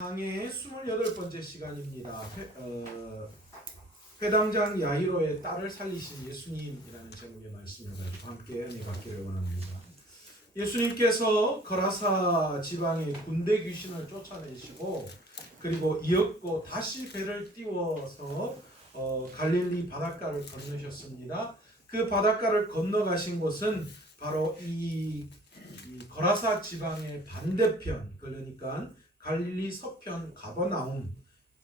강의 28번째 시간입니다. 회당장 야이로의 딸을 살리신 예수님이라는 제목의 말씀을 가지고 함께 은혜 받기를 원합니다. 예수님께서 거라사 지방의 군대 귀신을 쫓아내시고 그리고 이었고 다시 배를 띄워서 갈릴리 바닷가를 건너셨습니다. 그 바닷가를 건너가신 곳은 바로 이 거라사 지방의 반대편, 그러니까 갈릴리 서편 가버나움,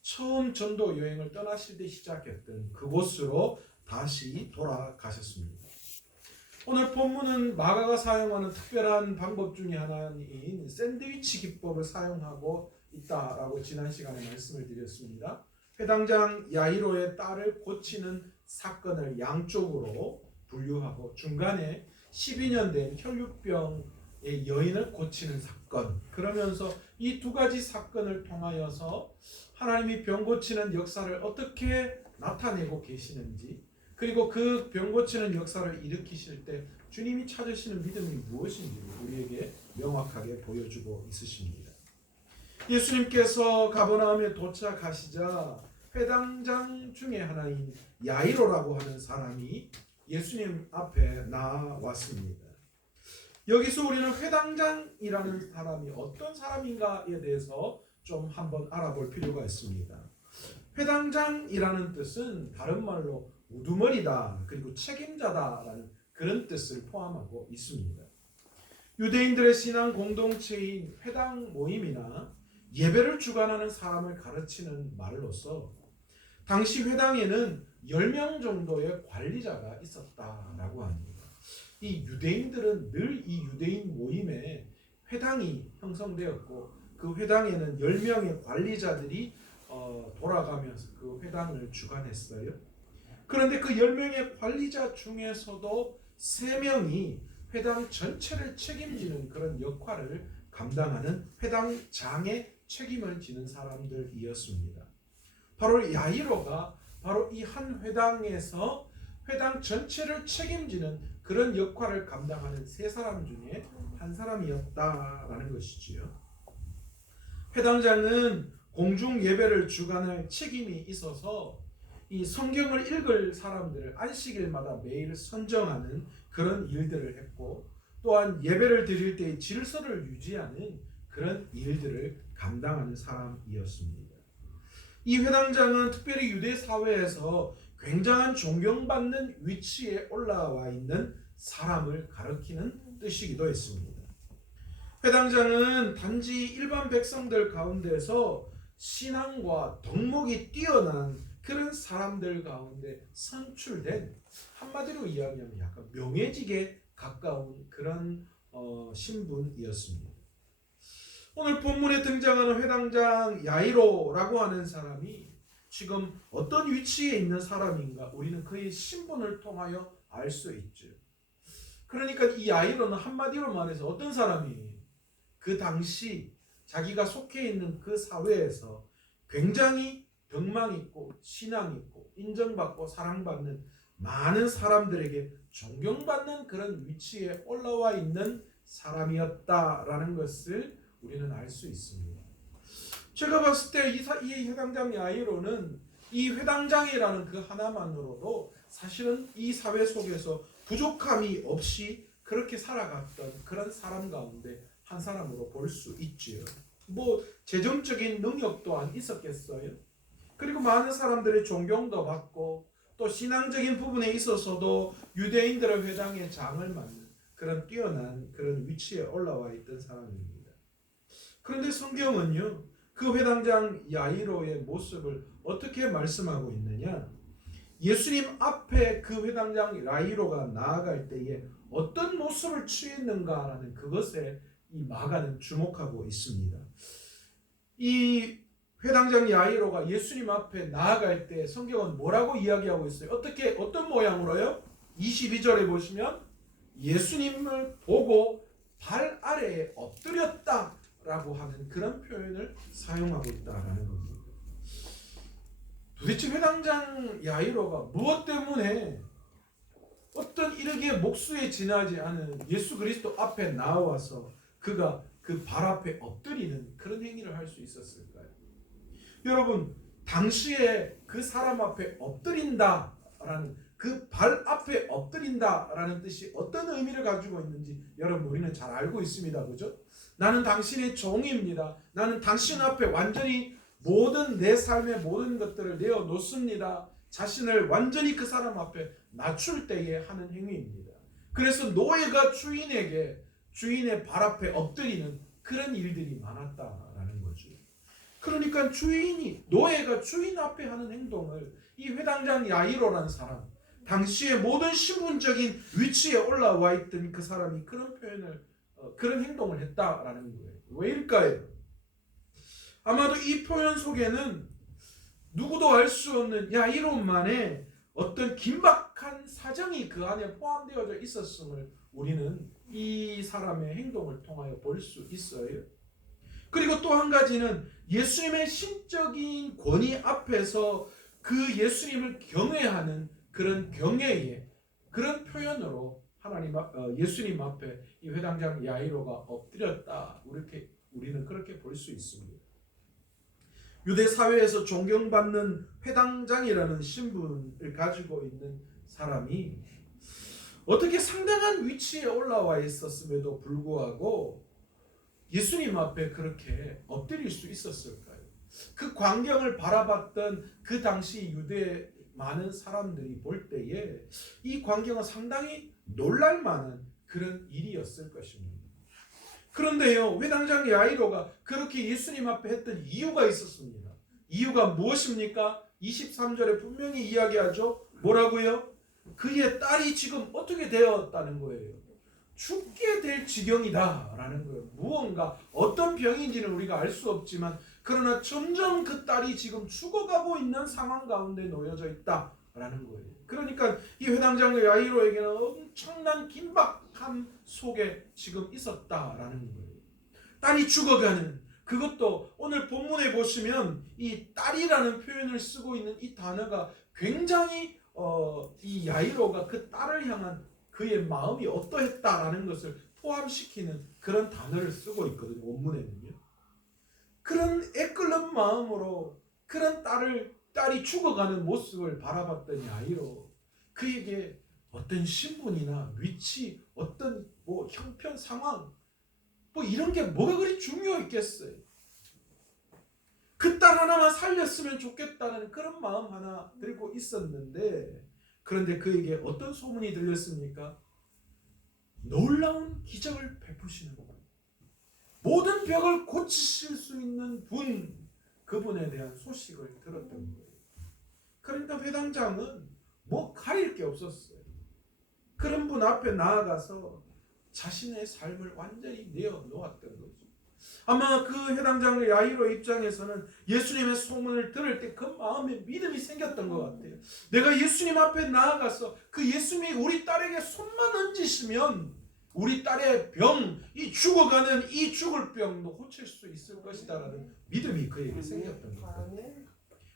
처음 전도 여행을 떠나실 때 시작했던 그곳으로 다시 돌아가셨습니다. 오늘 본문은 마가가 사용하는 특별한 방법 중에 하나인 샌드위치 기법을 사용하고 있다라고 지난 시간에 말씀을 드렸습니다. 회당장 야이로의 딸을 고치는 사건을 양쪽으로 분류하고 중간에 12년 된 혈류병의 여인을 고치는 사건, 그러면서 이 두 가지 사건을 통하여서 하나님이 병 고치는 역사를 어떻게 나타내고 계시는지, 그리고 그 병 고치는 역사를 일으키실 때 주님이 찾으시는 믿음이 무엇인지 우리에게 명확하게 보여주고 있으십니다. 예수님께서 가버나움에 도착하시자 회당장 중에 하나인 야이로라고 하는 사람이 예수님 앞에 나왔습니다. 여기서 우리는 회당장이라는 사람이 어떤 사람인가에 대해서 좀 한번 알아볼 필요가 있습니다. 회당장이라는 뜻은 다른 말로 우두머리다, 그리고 책임자다라는 그런 뜻을 포함하고 있습니다. 유대인들의 신앙 공동체인 회당 모임이나 예배를 주관하는 사람을 가르치는 말로서 당시 회당에는 10명 정도의 관리자가 있었다라고 합니다. 이 유대인들은 늘 이 유대인 모임에 회당이 형성되었고 그 회당에는 10명의 관리자들이 돌아가면서 그 회당을 주관했어요. 그런데 그 10명의 관리자 중에서도 3명이 회당 전체를 책임지는 그런 역할을 감당하는 회당장의 책임을 지는 사람들이었습니다. 바로 야이로가 바로 이 한 회당에서 회당 전체를 책임지는 그런 역할을 감당하는 3사람 중에 한 사람이었다라는 것이지요. 회당장은 공중 예배를 주관할 책임이 있어서 이 성경을 읽을 사람들을 안식일마다 매일 선정하는 그런 일들을 했고, 또한 예배를 드릴 때의 질서를 유지하는 그런 일들을 감당하는 사람이었습니다. 이 회당장은 특별히 유대 사회에서 굉장한 존경받는 위치에 올라와 있는 사람을 가리키는 뜻이기도 했습니다. 회당장은 단지 일반 백성들 가운데서 신앙과 덕목이 뛰어난 그런 사람들 가운데 선출된, 한마디로 이야기하면 약간 명예직에 가까운 그런 신분이었습니다. 오늘 본문에 등장하는 회당장 야이로라고 하는 사람이 지금 어떤 위치에 있는 사람인가 우리는 그의 신분을 통하여 알 수 있죠. 그러니까 이 야이로는 한마디로 말해서 어떤 사람이 그 당시 자기가 속해 있는 그 사회에서 굉장히 덕망 있고 신앙 있고 인정받고 사랑받는 많은 사람들에게 존경받는 그런 위치에 올라와 있는 사람이었다라는 것을 우리는 알 수 있습니다. 제가 봤을 때 이 회당장 야이로는 이 회당장이라는 그 하나만으로도 사실은 이 사회 속에서 부족함이 없이 그렇게 살아갔던 그런 사람 가운데 한 사람으로 볼 수 있지요. 뭐 재정적인 능력 또한 있었겠어요. 그리고 많은 사람들의 존경도 받고 또 신앙적인 부분에 있어서도 유대인들의 회당의 장을 맡는 그런 뛰어난 그런 위치에 올라와 있던 사람입니다. 그런데 성경은요, 그 회당장 야이로의 모습을 어떻게 말씀하고 있느냐? 예수님 앞에 그 회당장 야이로가 나아갈 때에 어떤 모습을 취했는가라는 그것에 이 마가는 주목하고 있습니다. 이 회당장 야이로가 예수님 앞에 나아갈 때 성경은 뭐라고 이야기하고 있어요? 어떤 모양으로요? 22절에 보시면 예수님을 보고 발 아래에 엎드렸다 라고 하는 그런 표현을 사용하고 있다라는 겁니다. 도대체 회당장 야이로가 무엇 때문에 어떤 이르기에 목수에 지나지 않은 예수 그리스도 앞에 나와서 그가 그 발 앞에 엎드리는 그런 행위를 할 수 있었을까요? 여러분, 당시에 그 사람 앞에 엎드린다라는 그 발 앞에 엎드린다라는 뜻이 어떤 의미를 가지고 있는지 여러분 우리는 잘 알고 있습니다. 그죠? 나는 당신의 종입니다. 나는 당신 앞에 완전히 모든 내 삶의 모든 것들을 내어놓습니다. 자신을 완전히 그 사람 앞에 낮출 때에 하는 행위입니다. 그래서 노예가 주인의 발 앞에 엎드리는 그런 일들이 많았다라는 거죠. 그러니까 노예가 주인 앞에 하는 행동을 이 회당장 야이로라는 사람, 당시의 모든 신분적인 위치에 올라와 있던 그 사람이 그런 그런 행동을 했다라는 거예요. 왜일까요? 아마도 이 표현 속에는 누구도 알 수 없는 야이로만의 어떤 긴박한 사정이 그 안에 포함되어져 있었음을 우리는 이 사람의 행동을 통하여 볼 수 있어요. 그리고 또 한 가지는 예수님의 신적인 권위 앞에서 그 예수님을 경외하는 그런 경외의 그런 표현으로 예수님 앞에 이 회당장 야이로가 엎드렸다. 우리는 그렇게 볼 수 있습니다. 유대 사회에서 존경받는 회당장이라는 신분을 가지고 있는 사람이 어떻게 상당한 위치에 올라와 있었음에도 불구하고 예수님 앞에 그렇게 엎드릴 수 있었을까요? 그 광경을 바라봤던 그 당시 유대 많은 사람들이 볼 때에 이 광경은 상당히 놀랄 만한 그런 일이었을 것입니다. 그런데요, 회당장 야이로가 그렇게 예수님 앞에 했던 이유가 있었습니다. 이유가 무엇입니까? 23절에 분명히 이야기하죠. 뭐라고요? 그의 딸이 지금 어떻게 되었다는 거예요. 죽게 될 지경이다 라는 거예요. 무언가 어떤 병인지는 우리가 알 수 없지만 그러나 점점 그 딸이 지금 죽어가고 있는 상황 가운데 놓여져 있다 라는 거예요. 그러니까 이 회당장 야이로에게는 엄청난 긴박함 속에 지금 있었다라는 거예요. 딸이 죽어가는, 그것도 오늘 본문에 보시면 이 딸이라는 표현을 쓰고 있는 이 단어가 굉장히 이 야이로가 그 딸을 향한 그의 마음이 어떠했다라는 것을 포함시키는 그런 단어를 쓰고 있거든요. 원문에는요. 그런 애끓는 마음으로 그런 딸이 죽어가는 모습을 바라봤던 야이로, 그에게 어떤 신분이나 위치, 어떤 형편 상황 이런 게 뭐가 그리 중요했겠어요. 그 딸 하나만 살렸으면 좋겠다는 그런 마음 하나 들고 있었는데, 그런데 그에게 어떤 소문이 들렸습니까? 놀라운 기적을 베푸시는 분, 모든 벽을 고치실 수 있는 분, 그분에 대한 소식을 들었던 거예요. 그러니까 회당장은 가릴 게 없었어요. 그런 분 앞에 나아가서 자신의 삶을 완전히 내어놓았던 거죠. 아마 그 회당장 야이로 입장에서는 예수님의 소문을 들을 때 그 마음에 믿음이 생겼던 것 같아요. 내가 예수님 앞에 나아가서 그 예수님이 우리 딸에게 손만 얹으시면 우리 딸의 이 죽어가는 이 죽을 병도 고칠 수 있을 것이다라는 믿음이 그에게 생겼던 거예요.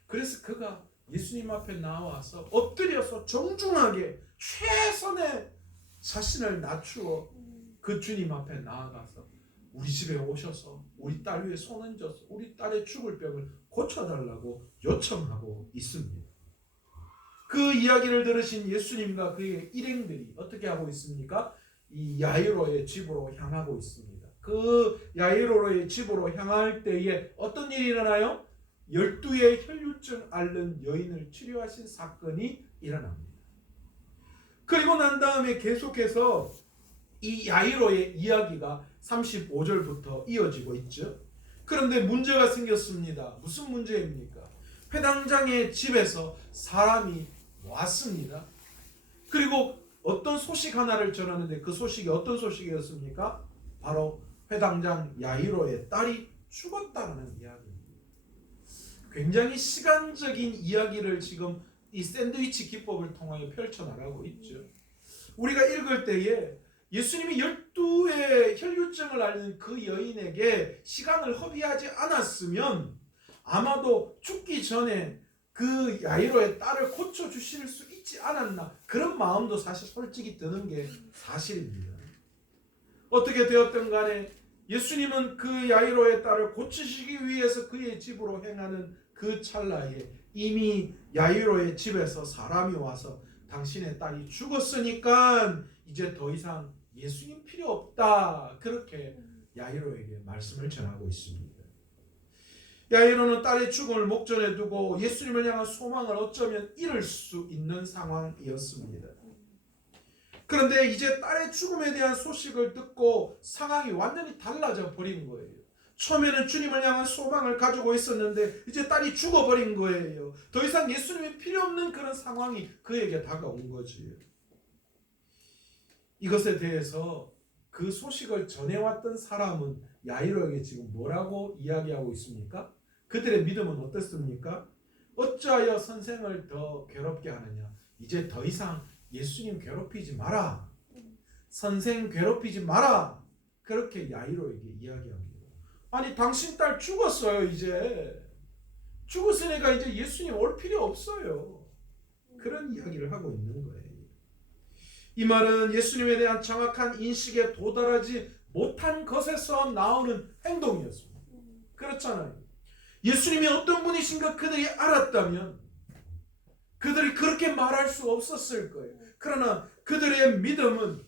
그래서 그가 예수님 앞에 나와서 엎드려서 정중하게 최선의 자신을 낮추어 그 주님 앞에 나아가서 우리 집에 오셔서 우리 딸 위에 손 얹어서 우리 딸의 죽을 병을 고쳐달라고 요청하고 있습니다. 그 이야기를 들으신 예수님과 그의 일행들이 어떻게 하고 있습니까? 이 야이로의 집으로 향하고 있습니다. 그 야이로의 집으로 향할 때에 어떤 일이 일어나요? 12의 혈류증 앓는 여인을 치료하신 사건이 일어납니다. 그리고 난 다음에 계속해서 이 야이로의 이야기가 35절부터 이어지고 있죠. 그런데 문제가 생겼습니다. 무슨 문제입니까? 회당장의 집에서 사람이 왔습니다. 그리고 어떤 소식 하나를 전하는데 그 소식이 어떤 소식이었습니까? 바로 회당장 야이로의 딸이 죽었다는 이야기입니다. 굉장히 시간적인 이야기를 지금 이 샌드위치 기법을 통하여 펼쳐나가고 있죠. 우리가 읽을 때에 예수님이 12의 혈류증을 앓는 그 여인에게 시간을 허비하지 않았으면 아마도 죽기 전에 그 야이로의 딸을 고쳐주실 수 있지 않았나, 그런 마음도 사실 솔직히 드는 게 사실입니다. 어떻게 되었든 간에 예수님은 그 야이로의 딸을 고치시기 위해서 그의 집으로 행하는 그 찰나에 이미 야이로의 집에서 사람이 와서 당신의 딸이 죽었으니까 이제 더 이상 예수님 필요 없다. 그렇게 야이로에게 말씀을 전하고 있습니다. 야이로는 딸의 죽음을 목전에 두고 예수님을 향한 소망을 어쩌면 잃을 수 있는 상황이었습니다. 그런데 이제 딸의 죽음에 대한 소식을 듣고 상황이 완전히 달라져 버린 거예요. 처음에는 주님을 향한 소망을 가지고 있었는데 이제 딸이 죽어버린 거예요. 더 이상 예수님이 필요 없는 그런 상황이 그에게 다가온 거지. 이것에 대해서 그 소식을 전해왔던 사람은 야이로에게 지금 뭐라고 이야기하고 있습니까? 그들의 믿음은 어떻습니까? 어찌하여 선생을 더 괴롭게 하느냐? 이제 더 이상 예수님 괴롭히지 마라. 선생 괴롭히지 마라. 그렇게 야이로에게 이야기합니다. 아니 당신 딸 죽었어요. 이제 죽었으니까 이제 예수님 올 필요 없어요. 그런 이야기를 하고 있는 거예요. 이 말은 예수님에 대한 정확한 인식에 도달하지 못한 것에서 나오는 행동이었습니다. 그렇잖아요. 예수님이 어떤 분이신가 그들이 알았다면 그들이 그렇게 말할 수 없었을 거예요. 그러나 그들의 믿음은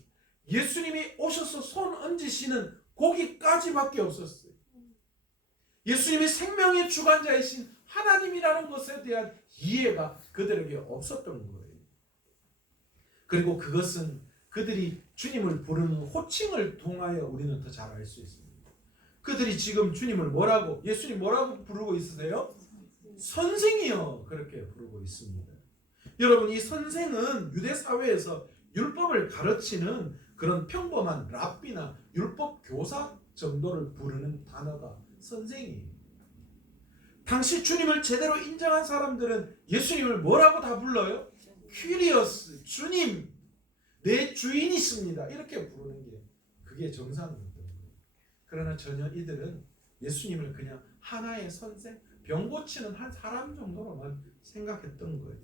예수님이 오셔서 손 얹으시는 거기까지밖에 없었어요. 예수님이 생명의 주관자이신 하나님이라는 것에 대한 이해가 그들에게 없었던 거예요. 그리고 그것은 그들이 주님을 부르는 호칭을 통하여 우리는 더 잘 알 수 있습니다. 그들이 지금 주님을 뭐라고, 예수님 뭐라고 부르고 있으세요? 선생이요. 그렇게 부르고 있습니다. 여러분, 이 선생은 유대 사회에서 율법을 가르치는 그런 평범한 랍비나 율법 교사 정도를 부르는 단어가 선생이에요. 당시 주님을 제대로 인정한 사람들은 예수님을 뭐라고 다 불러요? 퀴리어스, 주님, 내 주인이십니다. 이렇게 부르는 게 그게 정상이었던 거예요. 그러나 전혀 이들은 예수님을 그냥 하나의 선생, 병 고치는 한 사람 정도로만 생각했던 거예요.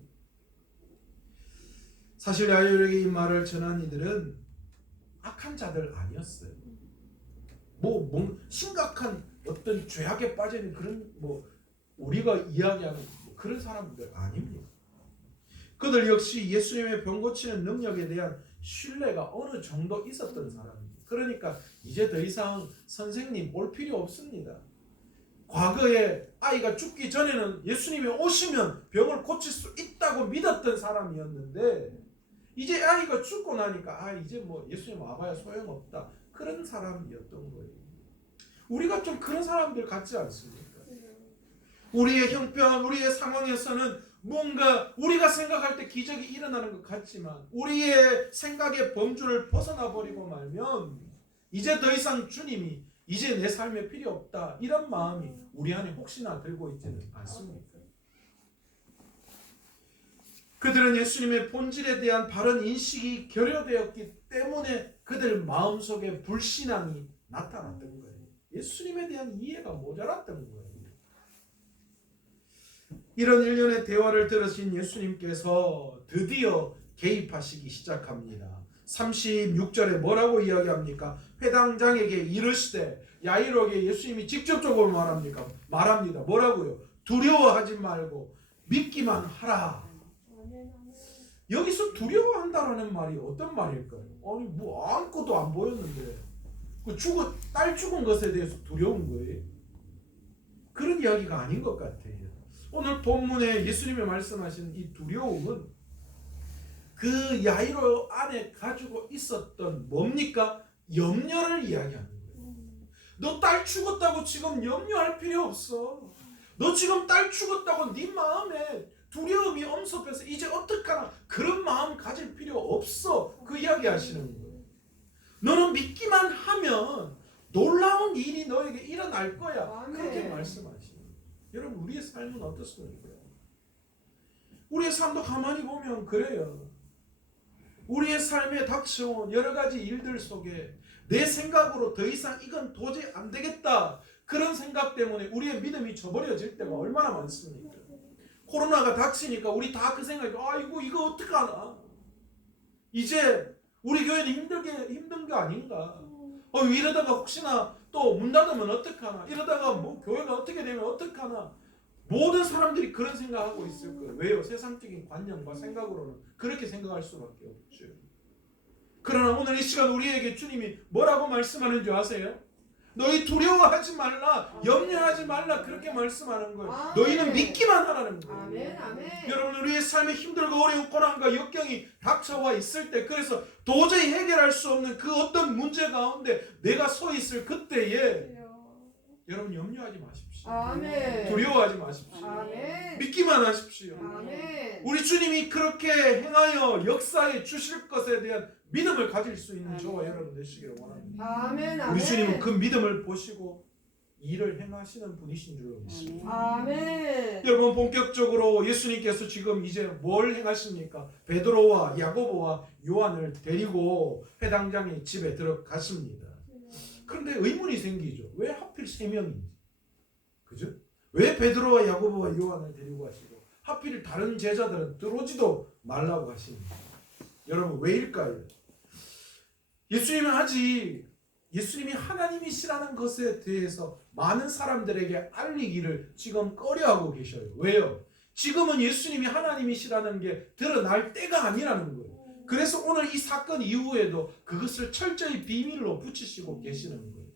사실 야이로에게 이 말을 전한 이들은 악한 자들 아니었어요. 뭐 심각한 어떤 죄악에 빠지는 그런 우리가 이야기하는 그런 사람들 아닙니다. 그들 역시 예수님의 병 고치는 능력에 대한 신뢰가 어느 정도 있었던 사람입니다. 그러니까 이제 더 이상 선생님 올 필요 없습니다. 과거에 아이가 죽기 전에는 예수님이 오시면 병을 고칠 수 있다고 믿었던 사람이었는데 이제 아이가 죽고 나니까 이제 예수님 와봐야 소용없다. 그런 사람이었던 거예요. 우리가 좀 그런 사람들 같지 않습니까? 우리의 형편, 우리의 상황에서는 뭔가 우리가 생각할 때 기적이 일어나는 것 같지만 우리의 생각의 범주를 벗어나 버리고 말면 이제 더 이상 주님이 이제 내 삶에 필요 없다. 이런 마음이 우리 안에 혹시나 들고 있지는 않습니까? 그들은 예수님의 본질에 대한 바른 인식이 결여되었기 때문에 그들 마음속에 불신앙이 나타났던 거예요. 예수님에 대한 이해가 모자랐던 거예요. 이런 일련의 대화를 들으신 예수님께서 드디어 개입하시기 시작합니다. 36절에 뭐라고 이야기합니까? 회당장에게 이르시되, 야이로에게 예수님이 직접적으로 말합니다. 뭐라고요? 두려워하지 말고 믿기만 하라. 여기서 두려워한다라는 말이 어떤 말일까요? 아니 아무것도 안 보였는데 딸 죽은 것에 대해서 두려운 거예요? 그런 이야기가 아닌 것 같아요. 오늘 본문에 예수님이 말씀하신 이 두려움은 그 야이로 안에 가지고 있었던 뭡니까? 염려를 이야기하는 거예요. 너 딸 죽었다고 지금 염려할 필요 없어. 너 지금 딸 죽었다고 네 마음에 두려움이 엄습해서 이제 어떡하나 그런 마음 가질 필요 없어. 그 이야기 하시는 거예요. 너는 믿기만 하면 놀라운 일이 너에게 일어날 거야. 그렇게 말씀하시는 거예요. 여러분, 우리의 삶은 어떻습니까? 우리의 삶도 가만히 보면 그래요. 우리의 삶에 닥쳐온 여러 가지 일들 속에 내 생각으로 더 이상 이건 도저히 안 되겠다. 그런 생각 때문에 우리의 믿음이 저버려질 때가 얼마나 많습니까? 코로나가 닥치니까 우리 다 그 생각이 이거 어떡하나? 이제 우리 교회는 힘든 게 아닌가? 이러다가 혹시나 또 문 닫으면 어떡하나, 이러다가 뭐 교회가 어떻게 되면 어떡하나, 모든 사람들이 그런 생각하고 있을 거예요. 왜요? 세상적인 관념과 생각으로는 그렇게 생각할 수밖에 없죠. 그러나 오늘 이 시간 우리에게 주님이 뭐라고 말씀하는 줄 아세요? 너희 두려워하지 말라, 염려하지 말라, 그렇게 말씀하는 거예요. 아멘. 너희는 믿기만 하라는 거예요. 아멘, 아멘. 여러분, 우리의 삶에 힘들고 어려운 고난과 역경이 닥쳐와 있을 때, 그래서 도저히 해결할 수 없는 그 어떤 문제 가운데 내가 서 있을 그때에 여러분 염려하지 마십시오. 아멘. 두려워하지 마십시오. 아멘. 믿기만 하십시오. 아멘. 우리 주님이 그렇게 행하여 역사에 주실 것에 대한 믿음을 가질 수 있는 저와 여러분 되시기를 원합니다. 아멘. 아멘. 우리 주님은 그 믿음을 보시고 일을 행하시는 분이신 줄 믿습니다. 아멘. 여러분, 본격적으로 예수님께서 지금 이제 뭘 행하십니까? 베드로와 야고보와 요한을 데리고 회당장의 집에 들어갔습니다. 그런데 의문이 생기죠. 왜 하필 3명인지. 그죠? 왜 베드로와 야고보와 요한을 데리고 가시고 하필 다른 제자들은 들어오지도 말라고 하십니까? 여러분, 왜일까요? 예수님이 하나님이시라는 것에 대해서 많은 사람들에게 알리기를 지금 꺼려하고 계셔요. 왜요? 지금은 예수님이 하나님이시라는 게 드러날 때가 아니라는 거예요. 그래서 오늘 이 사건 이후에도 그것을 철저히 비밀로 붙이시고 계시는 거예요.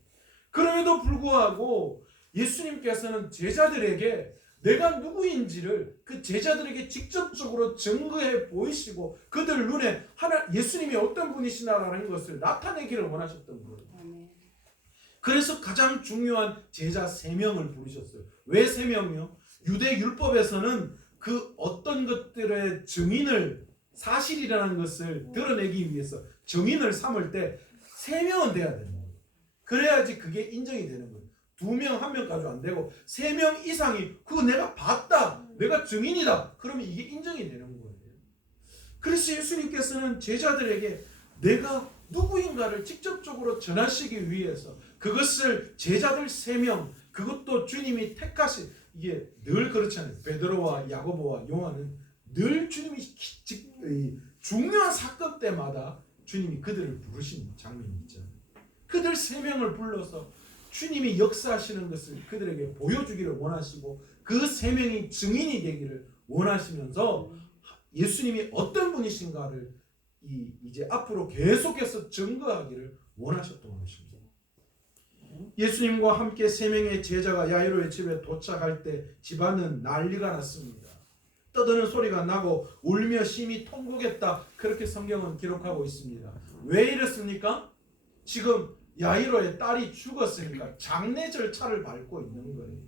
그럼에도 불구하고 예수님께서는 제자들에게 내가 누구인지를 그 제자들에게 직접적으로 증거해 보이시고 그들 눈에 예수님이 어떤 분이시나라는 것을 나타내기를 원하셨던 거예요. 그래서 가장 중요한 제자 3명을 부르셨어요. 왜 3명이요? 유대 율법에서는 그 어떤 것들의 증인을, 사실이라는 것을 드러내기 위해서 증인을 삼을 때 3명은 돼야 되는 거예요. 그래야지 그게 인정이 되는 거예요. 2명, 1명 가지고 안 되고 3명 이상이 그거 내가 봤다, 내가 증인이다, 그러면 이게 인정이 되는 거예요. 그래서 예수님께서는 제자들에게 내가 누구인가를 직접적으로 전하시기 위해서 그것을 제자들 3명, 그것도 주님이 택하신, 이게 늘 그렇잖아요. 베드로와 야고보와 요한은 늘 주님이 중요한 사건 때마다 주님이 그들을 부르신 장면이 있잖아요. 그들 3명을 불러서 주님이 역사하시는 것을 그들에게 보여주기를 원하시고 그 3명이 증인이 되기를 원하시면서 예수님이 어떤 분이신가를 이제 앞으로 계속해서 증거하기를 원하셨던 것입니다. 예수님과 함께 3명의 제자가 야이로의 집에 도착할 때 집안은 난리가 났습니다. 떠드는 소리가 나고 울며 심히 통곡했다, 그렇게 성경은 기록하고 있습니다. 왜 이랬습니까? 지금 야이로의 딸이 죽었으니까 장례 절차를 밟고 있는 거예요.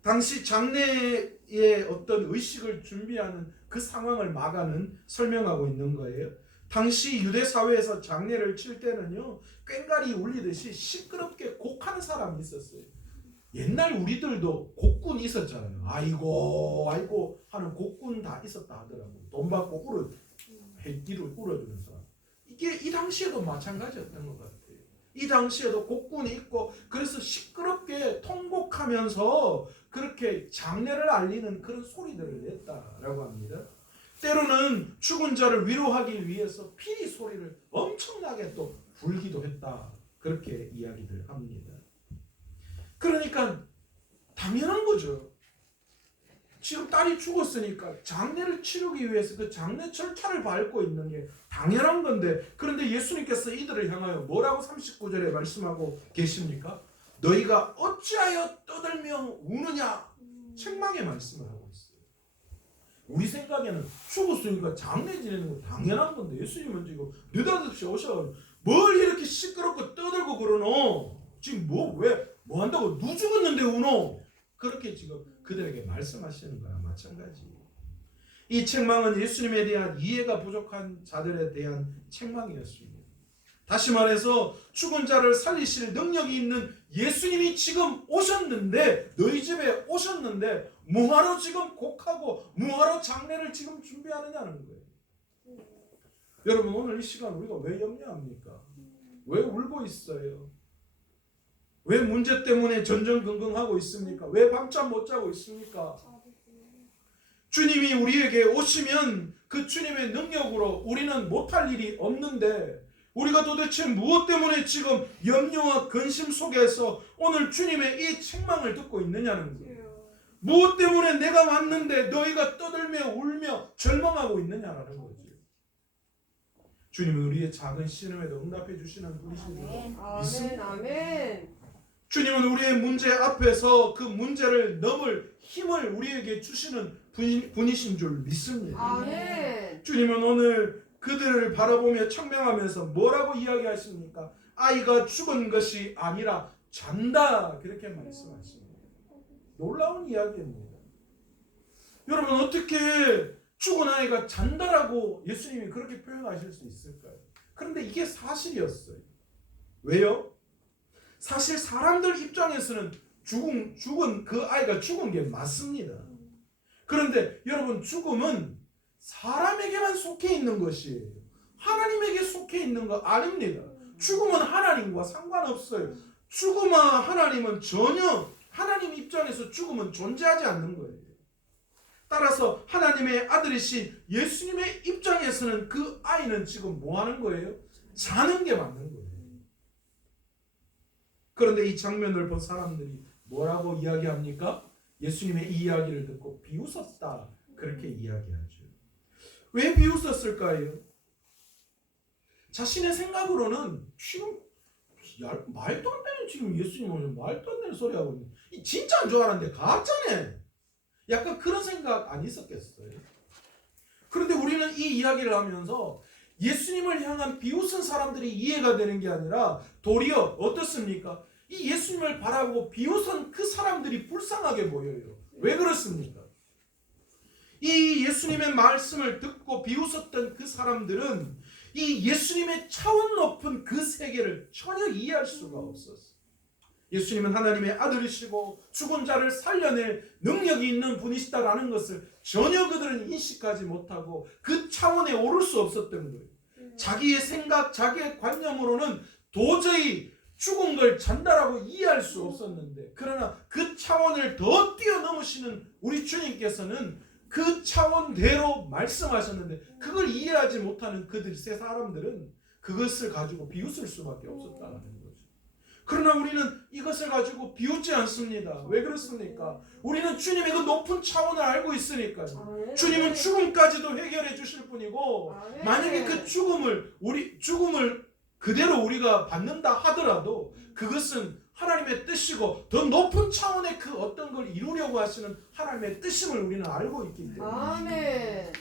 당시 장례의 어떤 의식을 준비하는 그 상황을 마가는 설명하고 있는 거예요. 당시 유대 사회에서 장례를 칠 때는요, 꽹과리 울리듯이 시끄럽게 곡하는 사람이 있었어요. 옛날 우리들도 곡군 있었잖아요. 아이고 아이고 하는 곡군 다 있었다 하더라고요. 돈 받고 이를 울어주는 사람. 이게 이 당시에도 마찬가지였던 것 같아요. 이 당시에도 곡군이 있고, 그래서 시끄럽게 통곡하면서 그렇게 장례를 알리는 그런 소리들을 냈다라고 합니다. 때로는 죽은 자를 위로하기 위해서 피리 소리를 엄청나게 또 불기도 했다, 그렇게 이야기를 합니다. 그러니까 당연한 거죠. 지금 딸이 죽었으니까 장례를 치르기 위해서 그 장례 절차를 밟고 있는 게 당연한 건데, 그런데 예수님께서 이들을 향하여 뭐라고 39절에 말씀하고 계십니까? 너희가 어찌하여 떠들며 우느냐, 책망의 말씀을 하고 있어요. 우리 생각에는 죽었으니까 장례 지내는 건 당연한 건데, 예수님은 지금 느닷없이 오셔가지고 뭘 이렇게 시끄럽고 떠들고 그러노? 지금 뭐 한다고? 누 죽었는데 우노? 그렇게 지금 그들에게 말씀하시는 거랑 마찬가지. 이 책망은 예수님에 대한 이해가 부족한 자들에 대한 책망이었습니다. 다시 말해서 죽은 자를 살리실 능력이 있는 예수님이 지금 오셨는데, 너희 집에 오셨는데 뭐하러 지금 곡하고 뭐하러 장례를 지금 준비하느냐는 거예요. 여러분, 오늘 이 시간 우리가 왜 염려합니까? 왜 울고 있어요? 왜 문제 때문에 전전긍긍하고 있습니까? 왜 밤잠 못 자고 있습니까? 주님이 우리에게 오시면 그 주님의 능력으로 우리는 못할 일이 없는데 우리가 도대체 무엇 때문에 지금 염려와 근심 속에서 오늘 주님의 이 책망을 듣고 있느냐는 거예요. 무엇 때문에 내가 왔는데 너희가 떠들며 울며 절망하고 있느냐라는 거지. 주님은 우리의 작은 신음에도 응답해 주시는 분이신 줄 아멘. 믿습니다. 아멘. 주님은 우리의 문제 앞에서 그 문제를 넘을 힘을 우리에게 주시는 분이신 줄 믿습니다. 아멘. 주님은 오늘 그들을 바라보며 청명하면서 뭐라고 이야기하십니까? 아이가 죽은 것이 아니라 잔다, 그렇게 말씀하십니다. 놀라운 이야기입니다. 여러분, 어떻게 죽은 아이가 잔다라고 예수님이 그렇게 표현하실 수 있을까요? 그런데 이게 사실이었어요. 왜요? 사실 사람들 입장에서는 죽은 그 아이가 죽은 게 맞습니다. 그런데 여러분, 죽음은 사람에게만 속해 있는 것이에요. 하나님에게 속해 있는 거 아닙니다. 죽음은 하나님과 상관없어요. 죽음과 하나님은 전혀, 하나님 입장에서 죽음은 존재하지 않는 거예요. 따라서 하나님의 아들이신 예수님의 입장에서는 그 아이는 지금 뭐 하는 거예요? 자는 게 맞는 거예요. 그런데 이 장면을 본 사람들이 뭐라고 이야기합니까? 예수님의 이 이야기를 듣고 비웃었다, 그렇게 이야기하죠. 왜 비웃었을까요? 자신의 생각으로는 지금 말도 안 되는, 지금 예수님은 말도 안 되는 소리 하고 있네. 진짜인 줄 알았는데 가짜네. 약간 그런 생각 안 있었겠어요? 그런데 우리는 이 이야기를 하면서 예수님을 향한 비웃은 사람들이 이해가 되는 게 아니라 도리어 어떻습니까? 이 예수님을 바라보고 비웃은 그 사람들이 불쌍하게 보여요. 왜 그렇습니까? 이 예수님의 말씀을 듣고 비웃었던 그 사람들은 이 예수님의 차원 높은 그 세계를 전혀 이해할 수가 없었어요. 예수님은 하나님의 아들이시고 죽은 자를 살려낼 능력이 있는 분이시다라는 것을 전혀 그들은 인식하지 못하고 그 차원에 오를 수 없었던 거예요. 자기의 생각, 자기의 관념으로는 도저히 죽은 걸 잔다라고 이해할 수 없었는데, 그러나 그 차원을 더 뛰어넘으시는 우리 주님께서는 그 차원대로 말씀하셨는데 그걸 이해하지 못하는 그들 세 사람들은 그것을 가지고 비웃을 수밖에 없었다는 거죠. 그러나 우리는 이것을 가지고 비웃지 않습니다. 왜 그렇습니까? 우리는 주님의 그 높은 차원을 알고 있으니까요. 주님은 죽음까지도 해결해 주실 분이고, 만약에 그 죽음을 그대로 우리가 받는다 하더라도 그것은 하나님의 뜻이고 더 높은 차원의 그 어떤 걸 이루려고 하시는 하나님의 뜻임을 우리는 알고 있기 때문에. 아멘.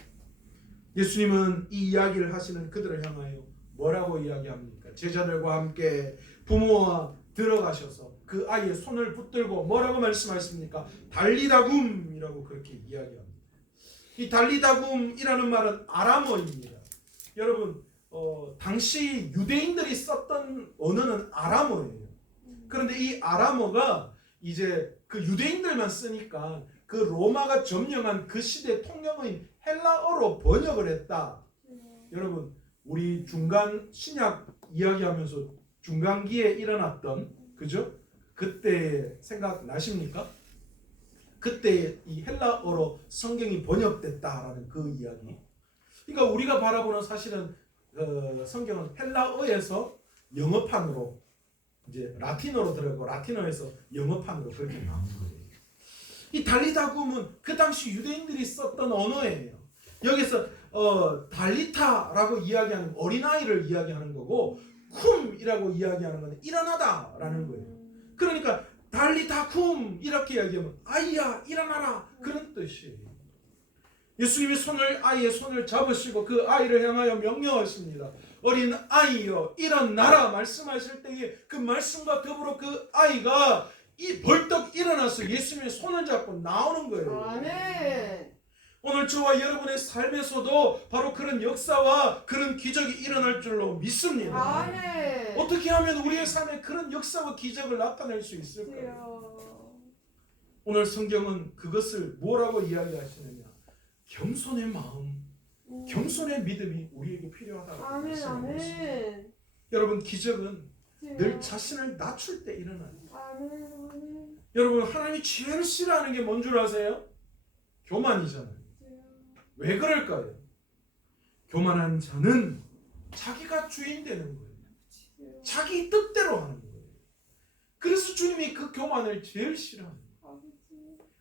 예수님은 이 이야기를 하시는 그들을 향하여 뭐라고 이야기합니까? 제자들과 함께 부모와 들어가셔서 그 아이의 손을 붙들고 뭐라고 말씀하십니까? 달리다굼이라고 그렇게 이야기합니다. 이 달리다굼이라는 말은 아람어입니다. 여러분, 당시 유대인들이 썼던 언어는 아람어예요. 그런데 이 아람어가 이제 그 유대인들만 쓰니까 그 로마가 점령한 그 시대 통영의 헬라어로 번역을 했다. 여러분, 우리 중간 신약 이야기하면서 중간기에 일어났던, 그죠? 그때 생각나십니까? 그때 이 헬라어로 성경이 번역됐다라는 그 이야기. 그러니까 우리가 바라보는 사실은 성경은 헬라어에서 영어판으로 이제 라틴어로 들어가고 라틴어에서 영어판으로 그렇게 나온 거예요. 이 달리다굼은 그 당시 유대인들이 썼던 언어예요. 여기서 달리타라고 이야기하는 어린아이를 이야기하는 거고, 쿰이라고 이야기하는 건 일어나다라는 거예요. 그러니까 달리다굼 이렇게 이야기하면 아이야 일어나라, 그런 뜻이에요. 예수님이 아이의 손을 잡으시고 그 아이를 향하여 명령하십니다. 어린 아이여 일어나라 말씀하실 때에 그 말씀과 더불어 그 아이가 벌떡 일어나서 예수님의 손을 잡고 나오는 거예요. 아멘. 오늘 저와 여러분의 삶에서도 바로 그런 역사와 그런 기적이 일어날 줄로 믿습니다. 아멘. 어떻게 하면 우리의 삶에 그런 역사와 기적을 나타낼 수 있을까요? 오늘 성경은 그것을 뭐라고 이야기하시느냐? 겸손의 마음, 겸손의 믿음이 우리에게 필요하다고 말씀하고 있습니다. 여러분, 기적은 늘 자신을 낮출 때 일어나요. 아멘. 여러분, 하나님이 제일 싫어하는 게 뭔 줄 아세요? 교만이잖아요. 왜 그럴까요? 교만한 자는 자기가 주인 되는 거예요. 자기 뜻대로 하는 거예요. 그래서 주님이 그 교만을 제일 싫어합니다.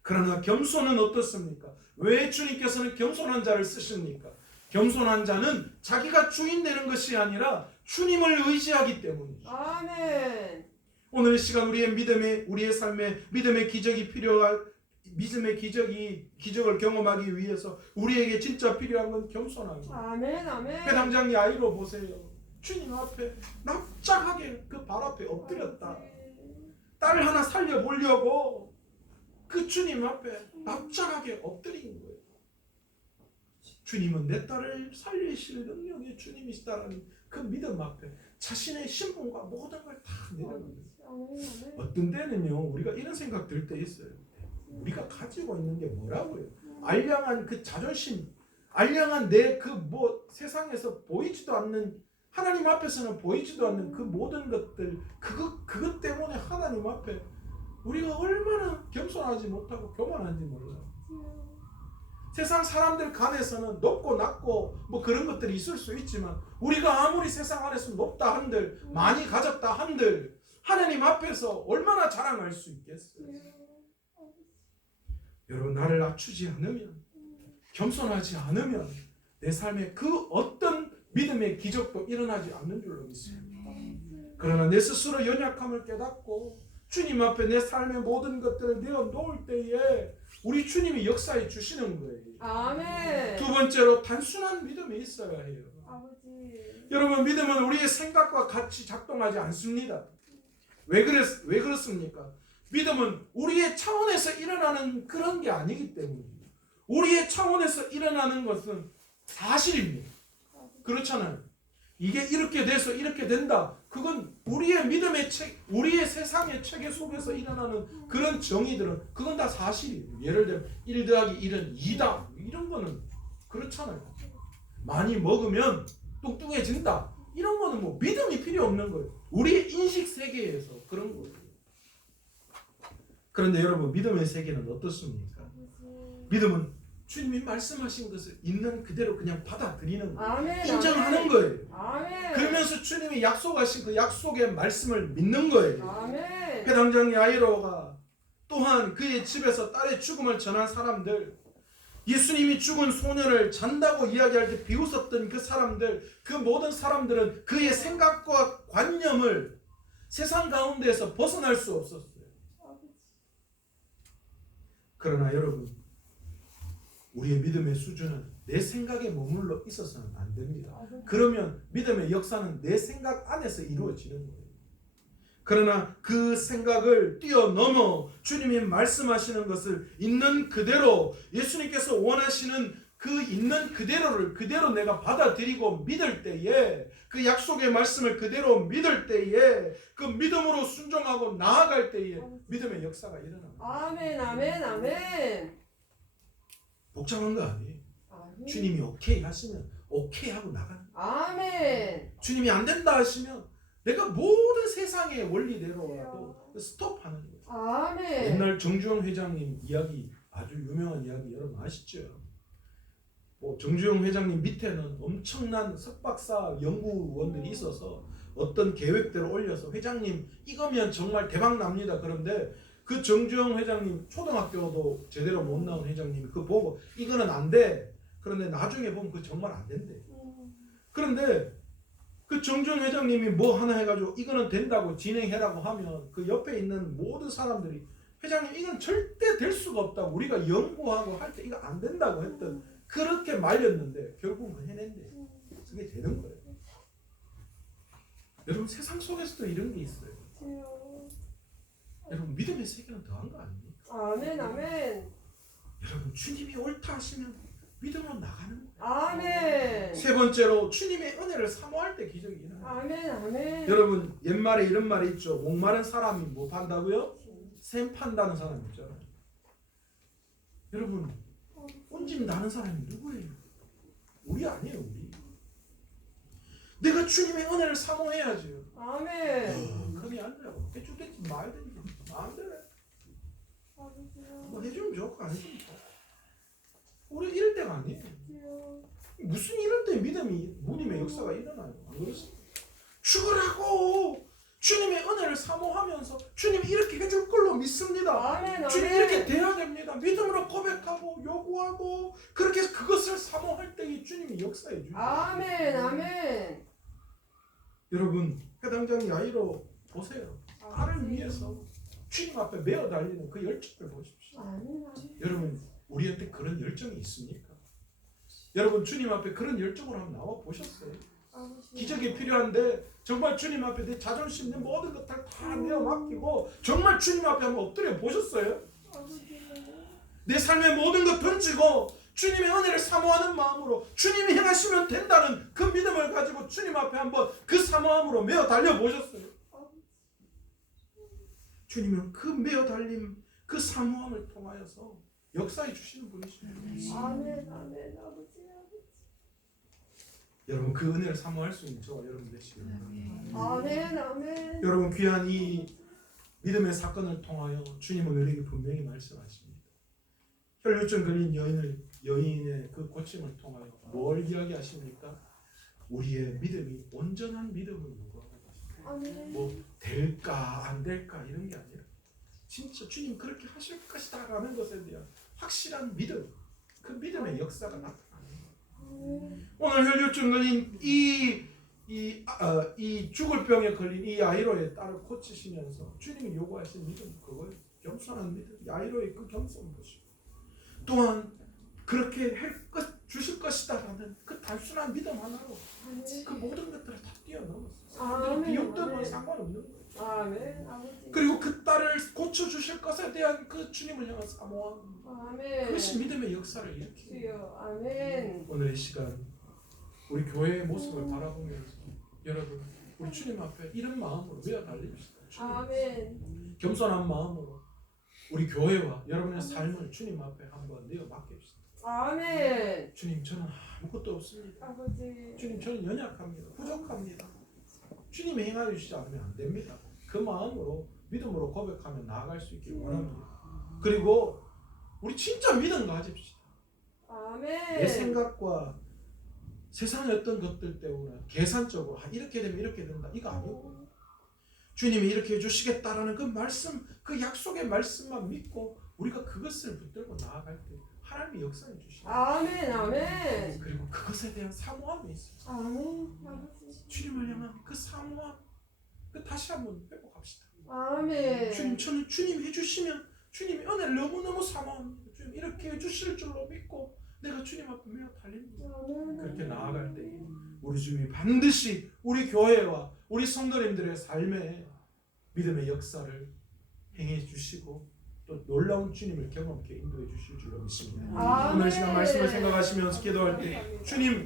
그러나 겸손은 어떻습니까? 왜 주님께서는 겸손한 자를 쓰십니까? 겸손한 자는 자기가 주인 되는 것이 아니라 주님을 의지하기 때문이죠. 아멘. 오늘 이 시간 우리의 삶에 믿음의 기적이 필요한 믿음의 기적을 경험하기 위해서 우리에게 진짜 필요한 건 겸손함입니다. 아멘. 아멘. 회당장 야이로 보세요. 주님 앞에 납작하게 그 발 앞에 엎드렸다. 딸 하나 살려보려고 그 주님 앞에 납작하게 엎드린 거예요. 주님은 내 딸을 살리실 능력의 주님이시다라는 그 믿음 앞에 자신의 신분과 모든 걸 다 내려놓는 거예요. 어떤 때는요 우리가 이런 생각 들 때 있어요. 우리가 가지고 있는 게 뭐라고요? 알량한 그 자존심, 알량한 내 그 뭐 세상에서 보이지도 않는 하나님 앞에서는 보이지도 않는 그 모든 것들 그것 때문에 하나님 앞에 우리가 얼마나 겸손하지 못하고 교만한지 몰라요. 세상 사람들 간에서는 높고 낮고 뭐 그런 것들이 있을 수 있지만 우리가 아무리 세상 안에서 높다 한들 많이 가졌다 한들 하나님 앞에서 얼마나 자랑할 수 있겠어요? 여러분 나를 낮추지 않으면 겸손하지 않으면 내 삶에 그 어떤 믿음의 기적도 일어나지 않는 줄로 믿습니다. 그러나 내 스스로 연약함을 깨닫고 주님 앞에 내 삶의 모든 것들을 내어놓을 때에 우리 주님이 역사해 주시는 거예요. 아멘. 두 번째로 단순한 믿음이 있어야 해요. 아버지. 여러분 믿음은 우리의 생각과 같이 작동하지 않습니다. 왜 그렇습니까? 믿음은 우리의 차원에서 일어나는 그런 게 아니기 때문입니다. 우리의 차원에서 일어나는 것은 사실입니다. 그렇잖아요. 이게 이렇게 돼서 이렇게 된다. 그건 우리의 믿음의 우리의 세상의 체계 속에서 일어나는 그런 정의들은 그건 다 사실이에요. 예를 들면 1 더하기 1은 2다. 이런 거는 그렇잖아요. 많이 먹으면 뚱뚱해진다. 이런 거는 뭐 믿음이 필요 없는 거예요. 우리의 인식 세계에서 그런 거예요. 그런데 여러분 믿음의 세계는 어떻습니까? 믿음은 주님이 말씀하신 것을 있는 그대로 그냥 받아들이는 거예요. 아멘. 인정하는 거예요. 아멘. 그러면서 주님이 약속하신 그 약속의 말씀을 믿는 거예요. 아멘. 회당장 야이로가 또한 그의 집에서 딸의 죽음을 전한 사람들, 예수님이 죽은 소년을 잔다고 이야기할 때 비웃었던 그 사람들, 그 모든 사람들은 그의 생각과 관념을 세상 가운데에서 벗어날 수 없었어요. 그러나 여러분 우리의 믿음의 수준은 내 생각에 머물러 있어서는 안 됩니다. 그러면 믿음의 역사는 내 생각 안에서 이루어지는 거예요. 그러나 그 생각을 뛰어넘어 주님이 말씀하시는 것을 있는 그대로 예수님께서 원하시는 그 있는 그대로를 그대로 내가 받아들이고 믿을 때에 그 약속의 말씀을 그대로 믿을 때에 그 믿음으로 순종하고 나아갈 때에 믿음의 역사가 일어납니다. 아멘. 아멘. 아멘. 복잡한 거 아니에요. 아멘. 주님이 오케이 하시면 오케이 하고 나가는 거예요. 아멘. 주님이 안 된다 하시면 내가 모든 세상의 원리대로라도 스톱하는 거예요. 아멘. 옛날 정주영 회장님 이야기 아주 유명한 이야기 여러분 아시죠? 정주영 회장님 밑에는 엄청난 석박사 연구원들이 있어서 어떤 계획대로 올려서 회장님 이거면 정말 대박 납니다. 그런데 그 정주영 회장님 초등학교도 제대로 못 나온 회장님이 그거 보고 이거는 안 돼. 그런데 나중에 보면 그 정말 안 된대. 그런데 그 정주영 회장님이 뭐 하나 해가지고 이거는 된다고 진행해라고 하면 그 옆에 있는 모든 사람들이 회장님 이건 절대 될 수가 없다고 우리가 연구하고 할 때 이거 안 된다고 했던 그렇게 말렸는데 결국은 해낸대. 그게 되는 거예요. 여러분 세상 속에서도 이런 게 있어요. 여러분 믿음의 세계는 더한 거 아닙니까? 아멘. 아멘. 여러분 주님이 옳다 하시면 믿음으로 나가는 거예요. 아멘. 세 번째로 주님의 은혜를 사모할 때 기적이 일어나요. 아멘. 아멘. 여러분 옛말에 이런 말이 있죠. 목마른 사람이 뭐 판다고요? 샘 판다는 사람이 있잖아요. 여러분 온짐 나는 사람이 누구예요? 우리 아니에요. 우리. 내가 주님의 은혜를 사모해야죠. 아멘. 그럼이 아니라 해주겠지 말든지 마음대로 해. 뭐 해주면 좋고 안 해주면 좋고 우리 이럴 때가 아니에요. 무슨 이럴 때 무님의 역사가 일어나요? 안 그렇습니까? 죽으라고 주님의 은혜를 사모하면서 주님이 이렇게 해줄 걸로 믿습니다. 아멘. 주님 이렇게 아멘. 돼야 됩니다. 믿음으로 고백하고 요구하고 그렇게 그것을 사모할 때에 주님이 역사해 주죠. 아멘. 아멘. 여러분 해당장 야이로 보세요. 나를 위해서 주님 앞에 메어 달리는 그 열정을 보십시오. 아멘. 여러분 우리한테 그런 열정이 있습니까? 여러분 주님 앞에 그런 열정으로 한번 나와 보셨어요? 아버지. 기적이 필요한데 정말 주님 앞에 내 자존심 내 모든 것들 다 내어 맡기고 정말 주님 앞에 한번 엎드려 보셨어요? 아버지. 내 삶의 모든 것 던지고 주님의 은혜를 사모하는 마음으로 주님이 행하시면 된다는 그 믿음을 가지고 주님 앞에 한번 그 사모함으로 메어 달려 보셨어요? 주님은 그 메어 달림 그 사모함을 통하여서 역사해 주시는 분이십니다. 아멘. 아멘. 아버지. 여러분 그 은혜를 사모할 수 있는 저와 여러분 되시길 바랍니다. 아멘. 아멘. 여러분 귀한 이 믿음의 사건을 통하여 주님은 우리에게 분명히 말씀하십니다. 혈류증 걸린 여인의 그 고침을 통하여 뭘 이야기하십니까? 우리의 믿음이 온전한 믿음을 요구하고 계십니다. 아멘. 뭐 될까 안 될까 이런 게 아니라 진짜 주님 그렇게 하실 것이다라는 것에 대한 확실한 믿음, 그 믿음의 역사가 나타납니다. 오늘 혈류증 걸린 이 죽을 병에 걸린 이 야이로의 딸을 고치시면서 주님이 요구하신 믿음 그거예요. 겸손한 믿음, 야이로의 그 겸손 보시고 또한 그렇게 주실 것이다라는 그 단순한 믿음 하나로 그 모든 것들을 다 뛰어넘었어요. 사람들이 비웃던 건 상관없는 거예요. 아멘. 아버지. 그리고 그 딸을 고쳐주실 것에 대한 그 주님을 향한 사모함 아멘. 그것이 믿음의 역사를 일으킵니다. 주여. 아멘. 오늘의 시간 우리 교회의 모습을 바라보면서 여러분 우리 주님 앞에 이런 마음으로 메어 달립시다. 아멘. 겸손한 마음으로 우리 교회와 여러분의 삶을 주님 앞에 한번 내어 맡깁시다. 아멘. 주님 저는 아무것도 없습니다. 아버지. 주님 저는 연약합니다. 부족합니다. 주님이 행하여 주시지 않으면 안 됩니다. 그 마음으로 믿음으로 고백하며 나아갈 수 있길 원합니다. 그리고 우리 진짜 믿음 가집시다. 아멘. 내 생각과 세상의 어떤 것들 때문에 계산적으로 이렇게 되면 이렇게 된다 이거 아니고 주님이 이렇게 해주시겠다라는 그 말씀 그 약속의 말씀만 믿고 우리가 그것을 붙들고 나아갈 때 하나님이 역사해 주시고 아멘. 아멘. 그리고 그것에 대한 사모함이 있어요. 아멘. 아버지. 주님을 향한 그 사모함 그 다시 한번 회복합시다. 아멘. 주님 저는 주님 해주시면 주님의 은혜를 너무너무 사모합니다. 주님 이렇게 해주실 줄로 믿고 내가 주님 앞에 메어 달립니다. 그렇게 나아갈 때 우리 주님이 반드시 우리 교회와 우리 성도님들의 삶에 믿음의 역사를 행해 주시고 또 놀라운 주님을 경험케 인도해 주실 줄로 믿습니다. 아멘. 오늘 시간 말씀을 생각하시면서 기도할 때 주님